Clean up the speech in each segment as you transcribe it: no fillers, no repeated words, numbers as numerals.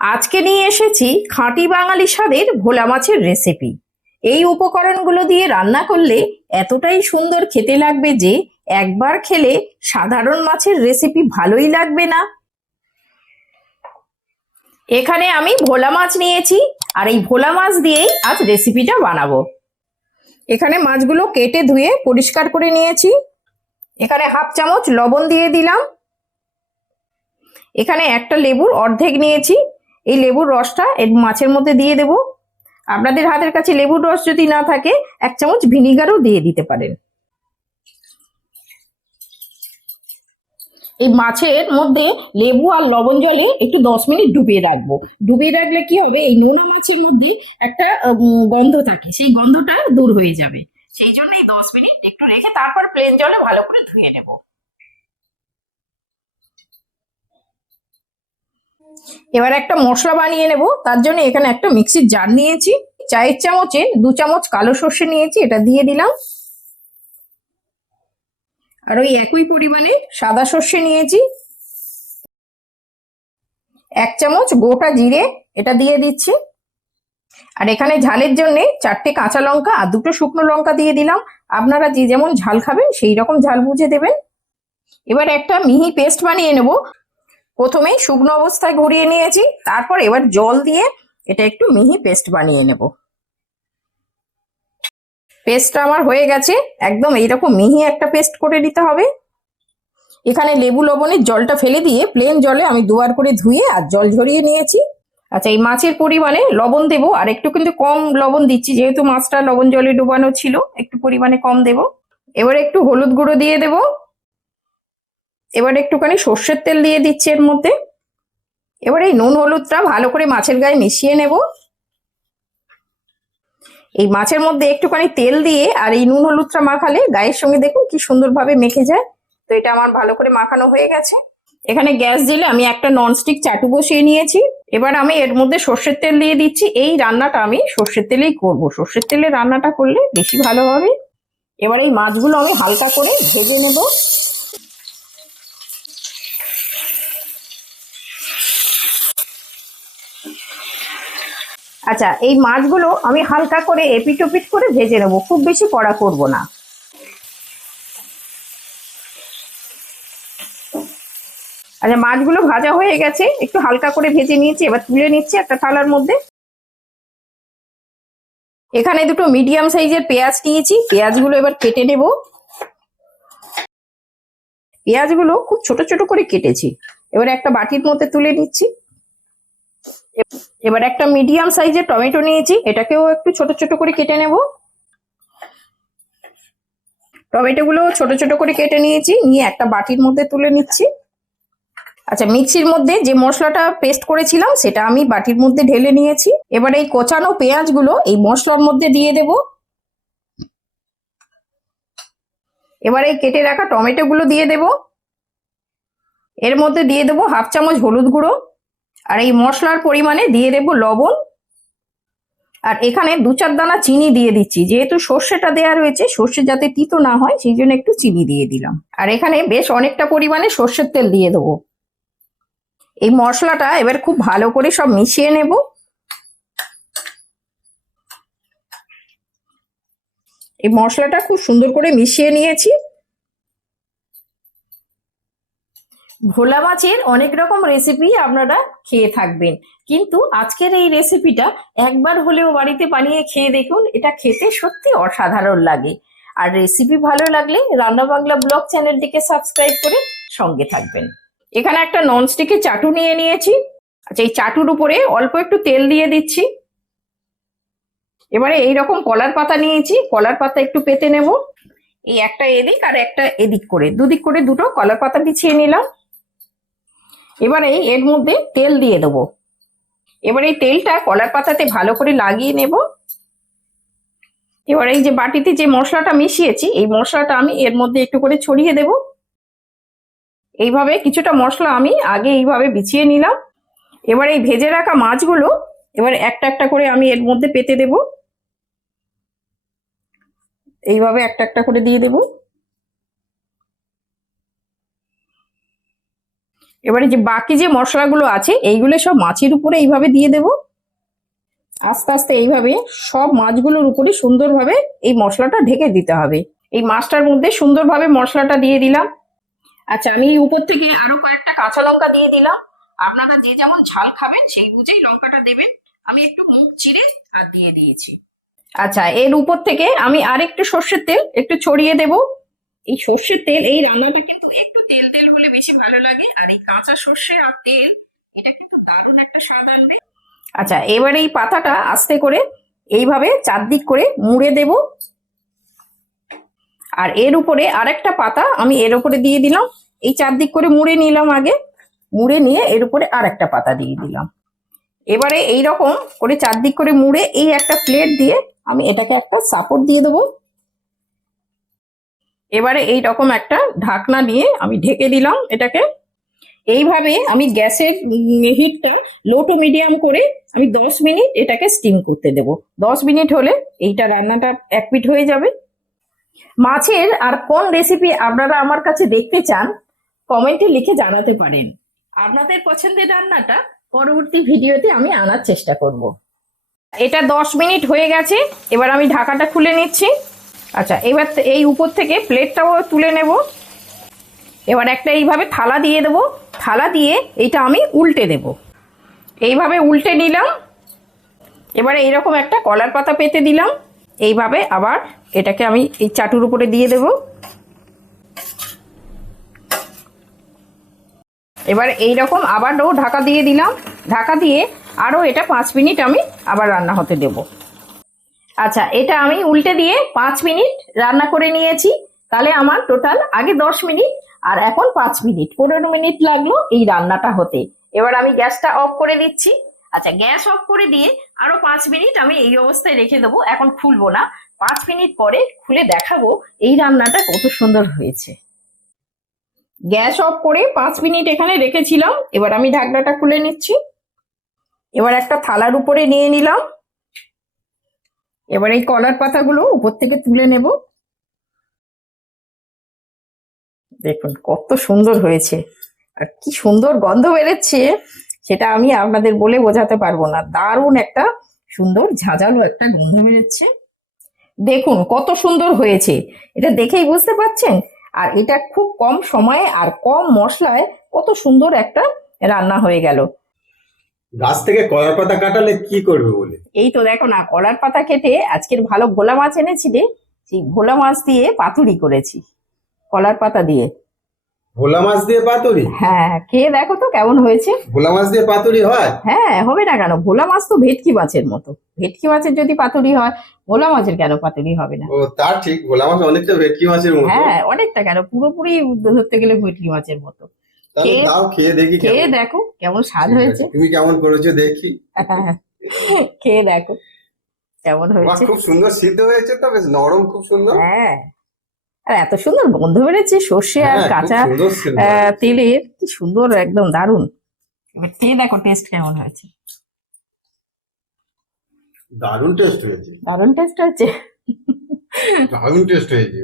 আজকে নিয়ে এসেছি খাঁটি বাঙালি স্বাদের ভোলা মাছের রেসিপি। এই উপকরণগুলো দিয়ে রান্না করলে এতটাই সুন্দর খেতে লাগবে যে একবার খেলে সাধারণ মাছের রেসিপি ভালোই লাগবে না। এখানে আমি ভোলা মাছ নিয়েছি, আর এই ভোলা মাছ দিয়েই আজ রেসিপিটা বানাবো। এখানে মাছগুলো কেটে ধুয়ে পরিষ্কার করে নিয়েছি। এখানে হাফ চামচ লবণ দিয়ে দিলাম। এখানে একটা লেবুর অর্ধেক নিয়েছি, এই লেবুর রসটা এই মাছের মধ্যে দিয়ে দেব। আপনাদের হাতের কাছে লেবুর রস যদি না থাকে 1 চামচ ভিনিগারও দিয়ে দিতে পারেন। এই মাছের মধ্যে লেবু আর লবণ জলে একটু 10 মিনিট ডুবিয়ে রাখবো। ডুবিয়ে রাখলে কি হবে, এই নোনা মাছের মধ্যে একটা গন্ধ থাকে, সেই গন্ধটা দূর হয়ে যাবে। সেই জন্য এই 10 মিনিট একটু রেখে তারপর প্লেন জলে ভালো করে ধুয়ে নেব। এবার একটা মশলা বানিয়ে নেব। তার জন্য এখানে একটা মিক্সির জার নিয়েছি, চায়ের চামচে 2 চামচ কালো সর্ষে নিয়েছি, এটা দিয়ে দিলাম। আর ওই একই পরিমাণে সাদা সর্ষে নিয়েছি। 1 চামচ গোটা জিরে, এটা দিয়ে দিচ্ছি। আর এখানে ঝালের জন্য 4টে কাঁচা লঙ্কা আর 2টো শুকনো লঙ্কা দিয়ে দিলাম। আপনারা যে যেমন ঝাল খাবেন সেই রকম ঝাল বুঝে দেবেন। এবার একটা মিহি পেস্ট বানিয়ে নেব। প্রথমেই শুকনো অবস্থায় ঘুরিয়ে নিয়েছি, তারপর এবার জল দিয়ে এটা একটু মিহি পেস্ট বানিয়ে নেব। পেস্টটা আমার হয়ে গেছে, একদম এইরকম মিহি একটা পেস্ট করে নিতে হবে। এখানে লেবু লবণের জলটা ফেলে দিয়ে প্লেন জলে আমি 2বার করে ধুয়ে আর জল ঝরিয়ে নিয়েছি। আচ্ছা, এই মাছের পরিমাণে লবণ দেবো, আর একটু কিন্তু কম লবণ দিচ্ছি, যেহেতু মাছটা লবণ জলে ডুবানো ছিল, একটু পরিমাণে কম দেব। এবার একটু হলুদ গুঁড়ো দিয়ে দেব। এবার একটুখানি সর্ষের তেল দিয়ে দিচ্ছি এর মধ্যে। এবার এই নুন হলুদটা ভালো করে মাছের গায়ে মিশিয়ে নেব। এই মাছের মধ্যে একটুখানি তেল দিয়ে আর এই নুন হলুদটা মাখালে গায়ের সঙ্গে দেখুন কি সুন্দরভাবে মেখে যায়। তো এটা আমার ভালো করে মাখানো হয়ে গেছে। এখানে গ্যাস জেলে আমি একটা ননস্টিক চাটু বসিয়ে নিয়েছি। এবার আমি এর মধ্যে সর্ষের তেল দিয়ে দিচ্ছি। এই রান্নাটা আমি সর্ষের তেলেই করব, সর্ষের তেলে রান্নাটা করলে বেশি ভালো হবে। এবার এই মাছগুলো আমি হালকা করে ভেজে নেব। আচ্ছা, এই মাছগুলো আমি হালকা করে এপিট ওপিট করে ভেজে নেব, খুব বেশি কড়া করব না। আচ্ছা, মাছগুলো ভাজা হয়ে গেছে, একটু হালকা করে ভেজে নিয়েছি। এবার তুলে নিচ্ছি একটা থালার মধ্যে। এখানে 2টো মিডিয়াম সাইজের পেঁয়াজ নিয়েছি, পেঁয়াজগুলো এবার কেটে নেব। পেঁয়াজগুলো খুব ছোট ছোট করে কেটেছি। এবার একটা বাটির মধ্যে তুলে নিচ্ছি। এবার একটা মিডিয়াম সাইজের টমেটো নিয়েছি, এটাকেও একটু ছোট ছোট করে কেটে নেব। টমেটো গুলো ছোট ছোট করে কেটে নিয়েছি, নিয়ে একটা বাটির মধ্যে তুলে নিচ্ছি। আচ্ছা, মিক্সির মধ্যে যে মশলাটা পেস্ট করেছিলাম সেটা আমি বাটির মধ্যে ঢেলে নিয়েছি। এবার এই কোচানো পেঁয়াজগুলো এই মশলার মধ্যে দিয়ে দেব। এবার এই কেটে রাখা টমেটো গুলো দিয়ে দেব। এর মধ্যে দিয়ে দেবো হাফ চামচ হলুদ গুঁড়ো, আর এই মশলার পরিমাণে দিয়ে দেব লবণ। আর এখানে 2-4 দানা চিনি দিয়ে দিচ্ছি, যেহেতু সর্ষেটা দেওয়া রয়েছে, সর্ষে যাতে তিতো না হয় সেই জন্য একটু চিনি দিয়ে দিলাম। আর এখানে বেশ অনেকটা পরিমাণে সর্ষের তেল দিয়ে দেবো। এই মশলাটা এবার খুব ভালো করে সব মিশিয়ে নেব। এই মশলাটা খুব সুন্দর করে মিশিয়ে নিয়েছি। ভোলা মাছের অনেক রকম রেসিপি আপনারা খেয়ে থাকবেন, কিন্তু আজকের এই রেসিপিটা একবার হলেও বাড়িতে বানিয়ে খেয়ে দেখুন, এটা খেতে সত্যি অসাধারণ লাগে। আর রেসিপি ভালো লাগলে রান্না বাংলা ব্লগ চ্যানেলটিকে সাবস্ক্রাইব করে সঙ্গে থাকবেন। এখানে একটা ননস্টিকের চাটু নিয়ে নিয়েছি। আচ্ছা, এই চাটুর উপরে অল্প একটু তেল দিয়ে দিচ্ছি। এবারে এইরকম কলার পাতা নিয়েছি, কলার পাতা একটু পেতে নেব। এই একটা এদিক আর একটা এদিক করে, দুদিক করে 2টো কলার পাতা বিছিয়ে নিলাম। এবারে এর মধ্যে তেল দিয়ে দেবো। এবার এই তেলটা কলার পাতাতে ভালো করে লাগিয়ে নেব। এবার এই যে বাটিতে যে মশলাটা মিশিয়েছি, এই মশলাটা আমি এর মধ্যে একটু করে ছড়িয়ে দেব। এইভাবে কিছুটা মশলা আমি আগে এইভাবে বিছিয়ে নিলাম। এবার এই ভেজে রাখা মাছগুলো এবার একটা একটা করে আমি এর মধ্যে পেতে দেব। এইভাবে একটা একটা করে দিয়ে দেব। এবারে যে বাকি যে মশলাগুলো আছে এইগুলো সব মাছের উপরে এইভাবে দিয়ে দেব। আস্তে আস্তে এইভাবে সব মাছগুলোর উপরে সুন্দরভাবে এই মশলাটা ঢেকে দিতে হবে। এই মাছটার মধ্যে সুন্দরভাবে মশলাটা দিয়ে দিলাম। আচ্ছা, আমি উপর থেকে আরো কয়েকটা কাঁচা লঙ্কা দিয়ে দিলাম। আপনারা যে যেমন ঝাল খাবেন সেই বুঝেই লঙ্কাটা দেবেন। আমি একটু মুখ চিরে আর দিয়ে দিয়েছি। আচ্ছা, এর উপর থেকে আমি আরেকটু সর্ষের তেল একটু ছড়িয়ে দেব। এই সর্ষের তেল, এই রান্নাটা কিন্তু একটু তেল তেল হলে বেশি ভালো লাগে, আর এই কাঁচা সর্ষে আর তেল এটা কিন্তু দারুণ একটা স্বাদ আনবে। আচ্ছা, এবারে এই পাতাটা আস্তে করে এইভাবে চারদিক করে মুড়ে দেব। আর এর উপরে আরেকটা পাতা আমি এর উপরে দিয়ে দিলাম। এই চারদিক করে মুড়ে নিলাম আগে, মুড়ে নিয়ে এর উপরে আরেকটা পাতা দিয়ে দিলাম। এবারে এই রকম করে চারদিক করে মুড়ে এই একটা প্লেট দিয়ে আমি এটাকে একটা সাপোর্ট দিয়ে দেবো। এবারে এই রকম একটা ঢাকনা দিয়ে আমি ঢেকে দিলাম এটাকে। এইভাবে আমি গ্যাসের হিটটা লো টু মিডিয়াম করে আমি 10 মিনিট এটাকে স্টিম করতে দেব। 10 মিনিট হলে এইটা রান্নাটা এক পিঠ হয়ে যাবে। মাছের আর কোন রেসিপি আপনারা আমার কাছে দেখতে চান কমেন্টে লিখে জানাতে পারেন। আপনাদের পছন্দের রান্নাটা পরবর্তী ভিডিওতে আমি আনার চেষ্টা করব। এটা 10 মিনিট হয়ে গেছে, এবার আমি ঢাকাটা খুলে নিচ্ছি। আচ্ছা, এবার এই উপর থেকে প্লেটটাও তুলে নেব। এবার একটা এইভাবে থালা দিয়ে দেব। থালা দিয়ে এইটা আমি উল্টে দেব। এইভাবে উল্টে নিলাম। এবারে এইরকম একটা কলার পাতা পেতে দিলাম। এইভাবে আবার এটাকে আমি এই চাটুর উপরে দিয়ে দেব। এবার এইরকম আবারও ঢাকা দিয়ে দিলাম। ঢাকা দিয়ে আরও এটা 5 মিনিট আমি আবার রান্না হতে দেব। আচ্ছা, এটা আমি উল্টে দিয়ে 5 মিনিট রান্না করে নিয়েছি। তাহলে আমার টোটাল আগে 10 মিনিট আর এখন 5 মিনিট, 15 মিনিট লাগলো এই রান্নাটা হতে। এবার আমি গ্যাসটা অফ করে দিচ্ছি। আচ্ছা, গ্যাস অফ করে দিয়ে আরো 5 মিনিট আমি এই অবস্থায় রেখে দেবো। এখন খুলবো না, 5 মিনিট পরে খুলে দেখাবো এই রান্নাটা কত সুন্দর হয়েছে। গ্যাস অফ করে 5 মিনিট এখানে রেখেছিলাম। এবার আমি ঢাকনাটা খুলে নিচ্ছি। এবার একটা থালার উপরে নিয়ে নিলাম। এবার এই কলার পাতাগুলো উপর থেকে তুলে নেব। দেখুন কত সুন্দর হয়েছে, আর কি সুন্দর গন্ধ বেরোচ্ছে সেটা আমি আপনাদের বলে বোঝাতে পারবো না। দারুণ একটা সুন্দর ঝাঁঝালো একটা গন্ধ বেরোচ্ছে। দেখুন কত সুন্দর হয়েছে, এটা দেখেই বুঝতে পারছেন। আর এটা খুব কম সময়ে আর কম মশলায় কত সুন্দর একটা রান্না হয়ে গেল। গাছ থেকে কলার পাতা কাটালে কি করবে বলে? এই তো দেখো না, কলার পাতা কেটে আজকের ভালো ভোলা মাছ এনেছিলে, সেই ভোলা মাছ দিয়ে পাতুরি করেছি কলার পাতা দিয়ে। ভোলা মাছ দিয়ে পাতুরি? হ্যাঁ, খেয়ে দেখো তো কেমন হয়েছে। ভোলা মাছ দিয়ে পাতুরি হয়? হ্যাঁ, হবে না কেন? ভোলা মাছ তো ভেটকি মাছের মতো। ভেটকি মাছের যদি পাতুরি হয়, ভোলা মাছের কেন পাতুরি হবে না? ও তা ঠিক, ভোলা মাছ অনেকটা ভেটকি মাছের মতো। হ্যাঁ, অনেকটা কেন, পুরোপুরি ধরতে গেলে ভেটকি মাছের মতো। তাহলে দাও খেয়ে দেখি। খেয়ে দেখো কেমন স্বাদ হয়েছে। তুমি কেমন করেছো দেখি। খেয়ে দেখো কেমন হয়েছে। খুব সুন্দর সিদ্ধ হয়েছে তো, বেশ নরম, খুব সুন্দর। হ্যাঁ, আর এত সুন্দর গন্ধ বেরোচ্ছে সর্ষে আর কাঁচা তেলের, কি সুন্দর, একদম দারুণ। এবার খেয়ে দেখো টেস্ট কেমন হয়েছে। দারুণ টেস্ট হয়েছে। দারুণ টেস্ট হয়েছে। দারুণ টেস্ট হয়েছে।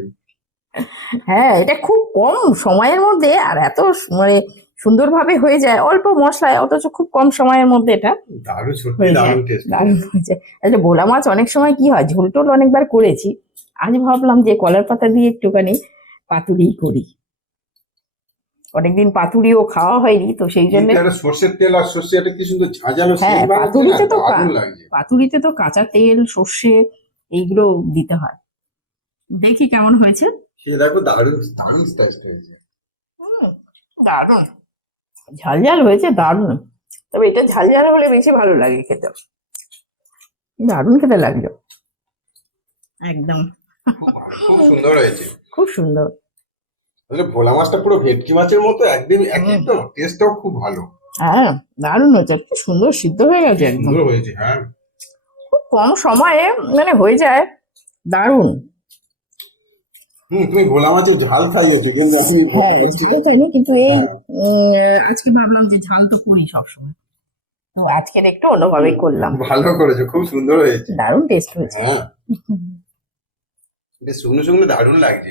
হ্যাঁ, এটা খুব কম সময়ের মধ্যে আর এত মানে সুন্দরভাবে হয়ে যায়, অল্প মশলায়, অথচ খুব কম সময়ের মধ্যে এটা দারুণ, সত্যি দারুণ টেস্ট। দারুণ হয়েছে। আচ্ছা, ভোলা মাছ অনেক সময় কি হয়, ঝোল টোল অনেকবার করেছি। আজ ভাবলাম যে কলার পাতা দিয়ে একটুখানি পাতুরি করি। অনেকদিন পাতুরিও খাওয়া হয়নি, তো সেই জন্য। সর্ষের তেল আর সর্ষে, এটা কি সুন্দর ঝাঁঝালো। হ্যাঁ, পাতুরিতে তো কাঁচা তেল, সর্ষে এইগুলো দিতে হয়। দেখি কেমন হয়েছে। খেয়ে দেখো, দারুণ দারুণ টেস্ট হয়েছে। দারুণ ঝাল ঝাল হয়েছে, দারুণ। তবে এটা ঝাল ঝাল হলে বেশি ভালো লাগে খেতে। দারুণ খেতে লাগলো, একদম খুব সুন্দর হয়েছে, খুব সুন্দর। ভোলা মাছটা পুরো ভেটকি মাছের মতো, একদম একদম টেস্টটাও খুব ভালো। হ্যাঁ, দারুণ হয়েছে, কি সুন্দর সিদ্ধ হয়ে গেছে, একদম সুন্দর হয়েছে। হ্যাঁ, খুব কম সময়ে মানে হয়ে যায়, দারুণ। তুমি ভোলা মাছের ঝাল খাইয়েছো, কিন্তু আমি ঝাল খাইনি, কিন্তু এই আজকে ভাবলাম যে ঝাল তো করি সবসময়, তো আজকের একটু অন্যভাবে করলাম। ভালো করেছো, খুব সুন্দর হয়েছে, দারুণ টেস্ট হয়েছে। হ্যাঁ, শুকনো শুকনো দারুণ লাগছে।